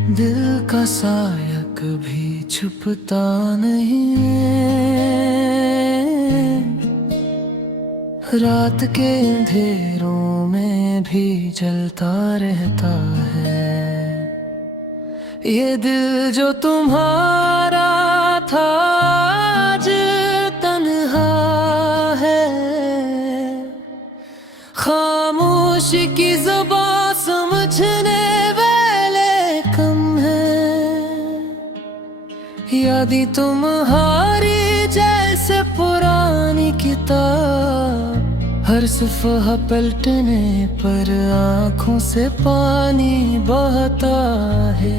दिल का साया कभी छुपता नहीं, रात के अंधेरों में भी जलता रहता है। ये दिल जो तुम्हारा था आज तन्हा है, खामोशी की ज़ुबान समझने वाले कम है। यादें तुम्हारी जैसे पुरानी किताब, हर सफ़ा पलटने पर आँखों से पानी बहता है।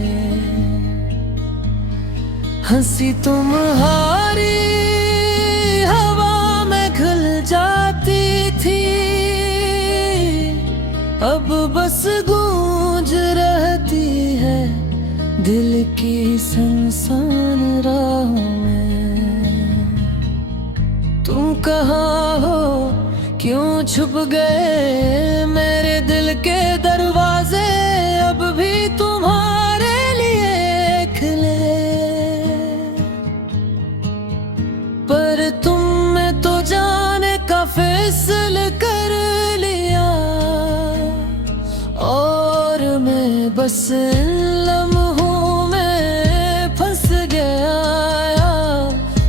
हंसी तुम्हारी हवा में घुल जाती थी, अब बस गूंज रहती है दिल की सुनसान राहों में। तुम कहाँ हो, क्यों छुप गए मेरे दिल के दरवाजे, अब भी तुम्हारे लिए खुले। पर तुमने तो जाने का फैसला कर लिया, और मैं बस इन लम्हों में फंस गया।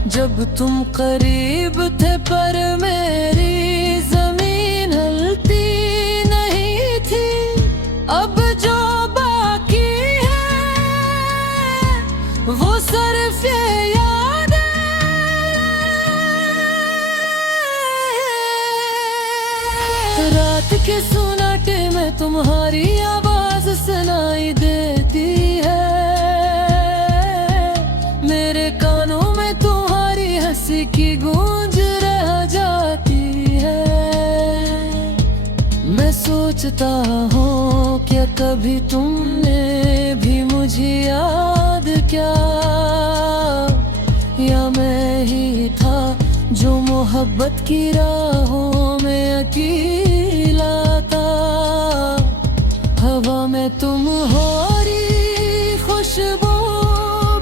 जब तुम करीब थे पर मेरी जमीन हलती नहीं थी, अब जो बाकी है वो सिर्फ ये याद है। रात के सुनाटे में तुम्हारी आवाज सुनाई देती है, मेरे कानों में तुम्हारी हंसी की गूंज रह जाती है। मैं सोचता हूँ क्या कभी तुमने भी मुझे याद किया, या मैं ही था जो मोहब्बत की राहों में अकेला था। हवा में तुम्हारी खुशबू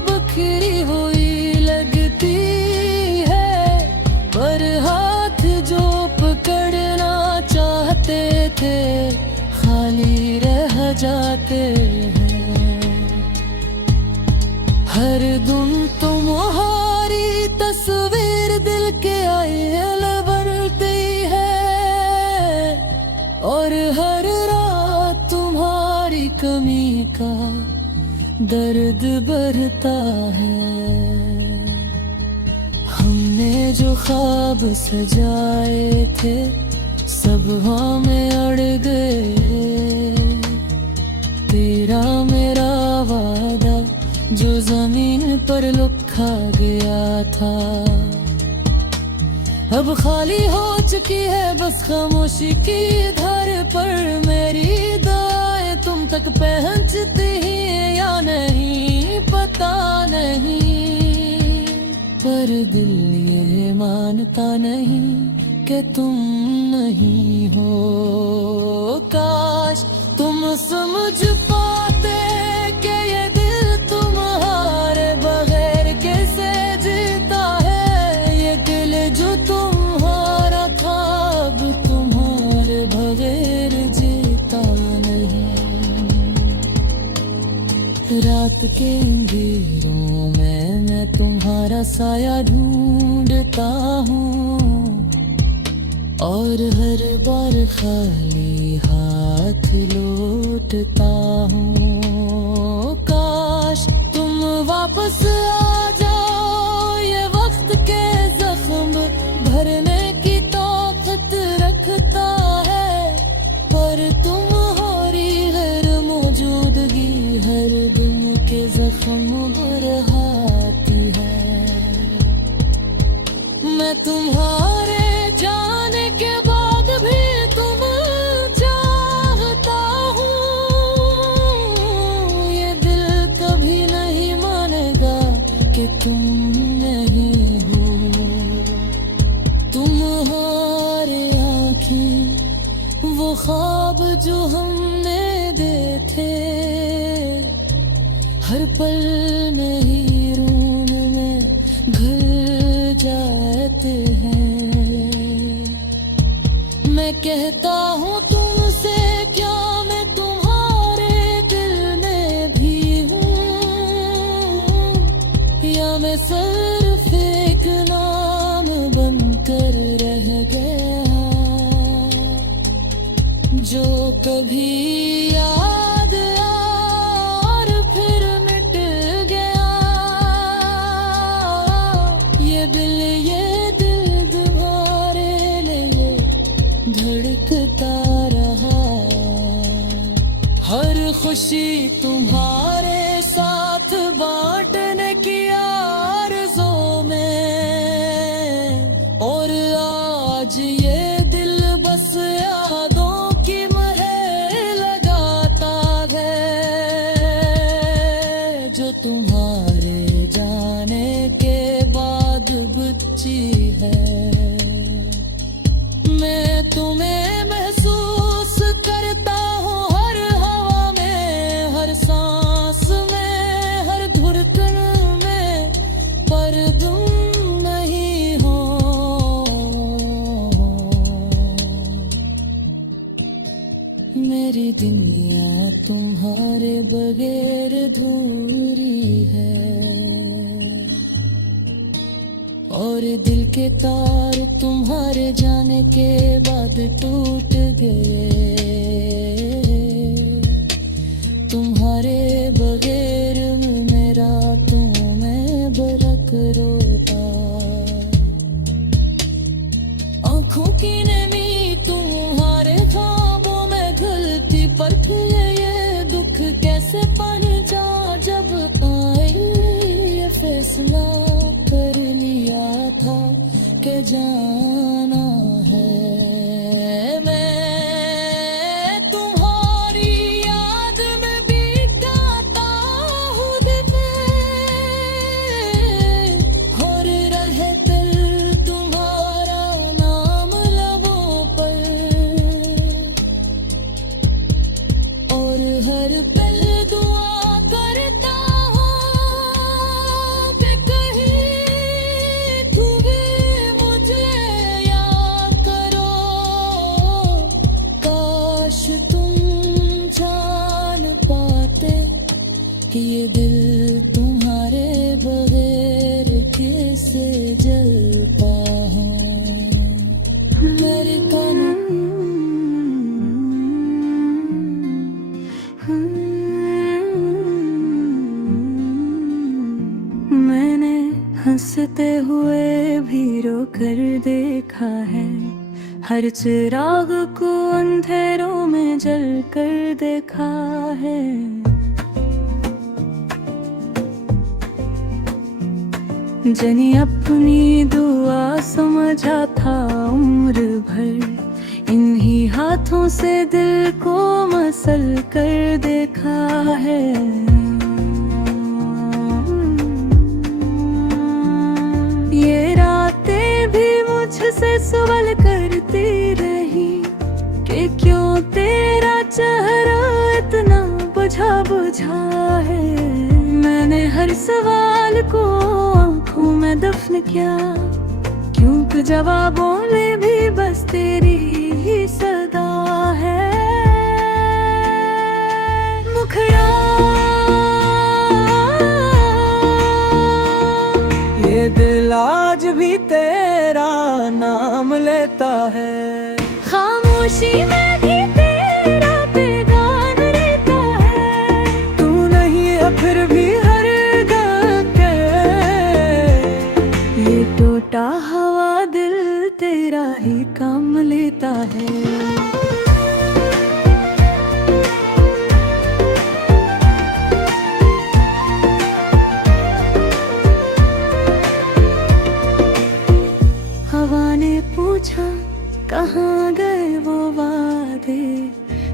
बिखरी हुई लगती है, पर हाथ जो पकड़ना चाहते थे खाली रह जाते हैं। हर दिन तुम्हारी तस्वीर दिल के आईने भरती है, और हर रात तुम्हारी कमी का दर्द बढ़ता है। हमने जो ख्वाब सजाए थे सब हमें अड़ गए, तेरा मेरा वादा जो जमीन पर लिखा गया था, अब खाली हो चुकी है बस खामोशी की धार पर। मेरी दुआएं तुम तक पहुंचती हैं या नहीं पता नहीं, पर दिल ये मानता नहीं कि तुम नहीं हो। काश तुम समझ पाते कि ये दिल तुम्हारे बगैर कैसे जीता है। ये दिल जो तुम्हारा था अब तुम्हारे बगैर जीता नहीं। रात के अंधेरों में मैं तुम्हारा साया ढूंढता हूँ, और हर बार खाली हाथ लौटता हूँ। काश तुम वापस आ जाओ, ये वक्त के जख्म भरने की ताकत रखता है, पर तुम्हारी हर मौजूदगी हर दिन के जख्म बढ़ाती है। मैं तुम्हारे जाने के बाद भी तुम चाहता हूँ, ये दिल कभी नहीं मानेगा कि तुम नहीं हो। तुम्हारे आँखें वो ख्वाब जो हमने देखे हर पल नहीं रून में घुल जाते हैं। मैं कहता हूँ तुमसे क्या मैं तुम्हारे दिल में भी हूँ, या मैं सिर्फ एक नाम बनकर रह गया जो कभी याद और फिर मिट गया। ये दिल तुम्हारे लिए धड़कता रहा। हर खुशी तुम्हारे साथ बांटने की आरज़ू में, और आज ये दिल बस यादों की महक लगाता है जो तुम्हारे जाने के बाद बची है। मैं तुम्हें महसूस करता हूँ हर हवा में, हर सांस में, हर धड़कन में, पर तुम नहीं हो। मेरी दुनिया तुम्हारे बगैर अधूरी है, और दिल के तार तुम्हारे जाने के बाद टूट गए। तुम्हारे बगैर मेरा तुम्हें बरक रोता। आँखों की नमी तुम्हारे ख्वाबों में घुलती, पर फिर ये दुख कैसे बन जा जब आई ये फैसला कर लिया था कि जाना है। मैं तुम्हारी याद में बीताता हूँ दिन, और रहे दिल तुम्हारा नाम लबों पर, और हर पल दुआ करता हूँ कि कहीं तू भी मुझे याद करो। काश तुम जान पाते कि ये दिल तुम्हारे बगैर कैसे जलता है। मेरे कानों मैंने हंसते हुए भी रो कर देखा है, हर चिराग को अंधेरों में जल कर देखा है। जनी अपनी दुआ समझा था उम्र भर, इन्हीं हाथों से दिल को मसल कर देखा है। ये रातें भी मुझसे सवाल करती रही कि क्यों तेरा चेहरा इतना बुझा बुझा है। मैंने हर सवाल को आंखों में दफन किया, क्योंकि जवाबों में भी बस तेरी ही सदा है। मुखड़ा ये दिल आज भी तेरा नाम लेता है, खामोशी में भी तेरा पैगाम रहता है। तू नहीं है फिर भी हर गम के, ये टूटा हवा दिल तेरा ही काम लेता है। हवा ने पूछा कहाँ गए वो वादे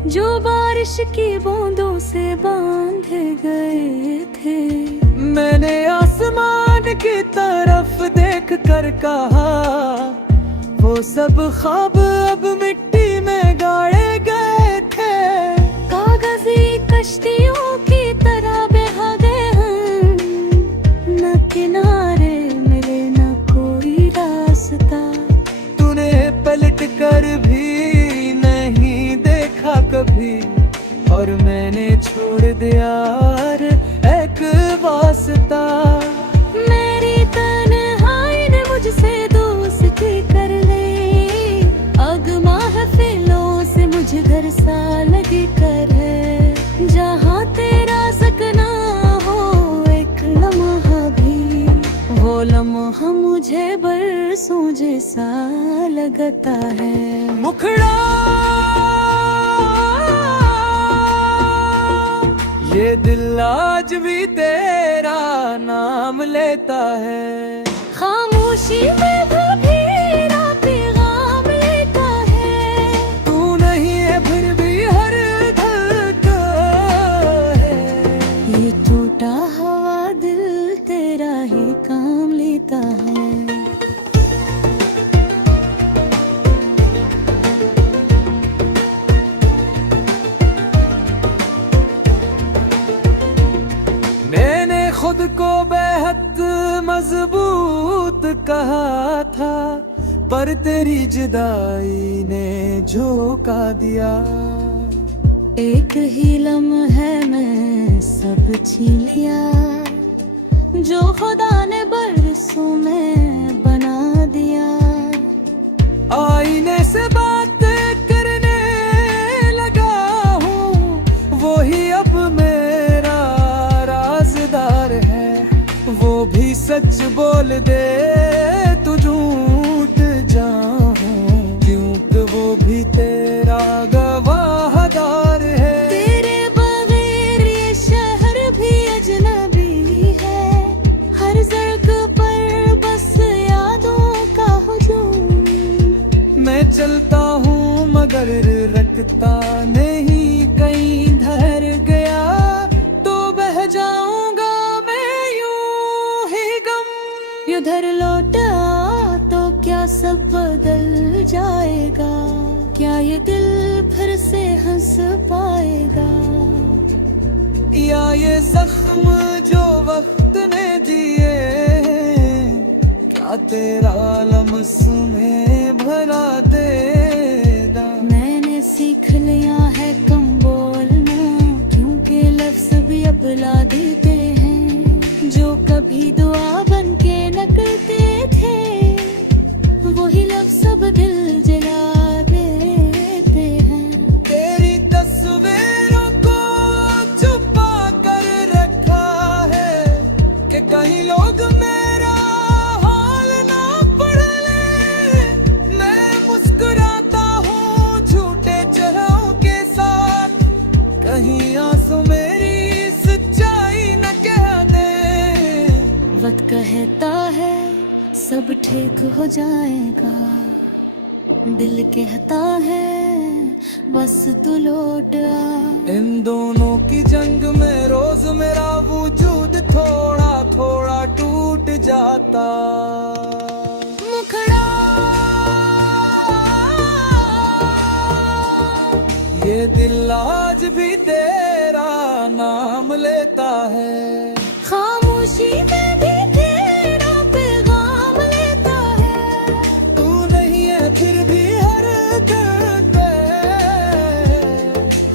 जो बारिश की बूंदों से बांधे गए थे। मैंने आसमान की तरफ देख कर कहा, वो सब ख्वाब अब मिट्टी में गाड़े गए थे। कागजी कश्तियों की तरह बहा गए लगता है। मुखड़ा ये दिल आज भी तेरा नाम लेता है। खामोशी में भी पैगाम लेता है। तू नहीं है फिर भी हर धड़का है। ये टूटा हुआ दिल तेरा ही काम लेता है। मैंने खुद को बेहद मजबूत कहा था, पर तेरी जुदाई ने झोंका दिया। एक ही लम्हे में सब छीन लिया, जो खुदा ने बरसों में बना दिया। आईने से बातें करने लगा हूँ, वो ही अब मेरा राज़दार है। वो भी सच बोल दे तू झूठ जाऊं, क्योंकि वो भी तेरा गवाहदार है। तेरे बगैर ये शहर भी अजनबी है, हर सड़क पर बस यादों का हुजूम। मैं चलता हूँ मगर रखता नहीं, कहीं धर गया तो बह जाऊंगा मैं यूं ही गम। उधर लौटा तो क्या सब बदल जाएगा? क्या ये दिल फिर से हंस पाएगा? या ये जख्म जो वक्त ने दिए, क्या तेरा लम्स में भरा देगा? मैंने सीख लिया है कम बोलना, क्योंकि लफ्ज भी अब ला देते हैं। जो कभी दुआ बन के नकलते थे, वही लफ्ज अब दिल जला देते हैं। तेरी तस्वीरों को छुपा कर रखा है, कि कहीं लोग मेरा हाल ना पढ़ ले। मैं मुस्कुराता हूँ झूठे चेहरों के साथ, कहीं आंसू मेरी सच्चाई न कह दे। वक्त कहता है सब ठीक हो जाएगा, दिल कहता है बस तू लौट आ। इन दोनों की जंग में रोज मेरा वजूद थोड़ा थोड़ा टूट जाता। मुखड़ा ये दिल आज भी तेरा नाम लेता है। खामोशी में भी तेरा पैगाम लेता है। तू नहीं है फिर भी हर दर्द पे।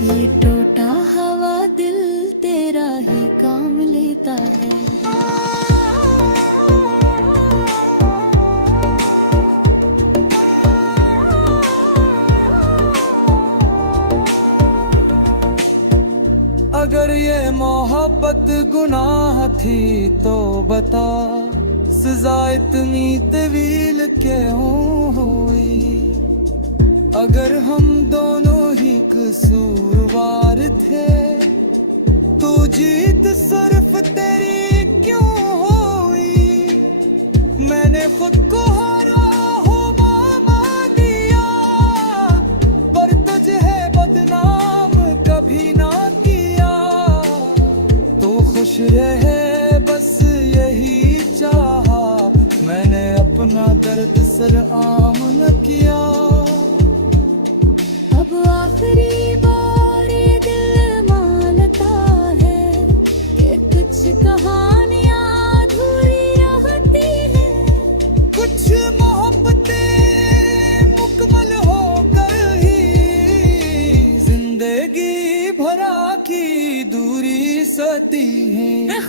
ये टूटा हुआ दिल तेरा ही काम लेता है। अगर ये मोहब्बत गुनाह थी तो बता, सजा इतनी तवील क्यों हुई? अगर हम दोनों ही कसूरवार थे, तो जीत सिर्फ तेरी क्यों हुई? मैंने खुद को हारा हुआ मान दिया, पर तुझे बदनाम कभी ना किया। तो खुश रहे बस यही चाहा, मैंने अपना दर्द सर आम न किया। अब आखिरी बार ये दिल मानता है कि कुछ कहानियां अधूरी रहती हैं। कुछ मोहब्बतें मुकम्मल होकर ही जिंदगी भरा की दूरी सती हैं।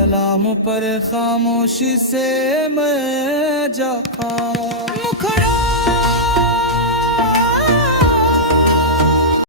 सलाम पर खामोशी से मैं जाता मुखड़ा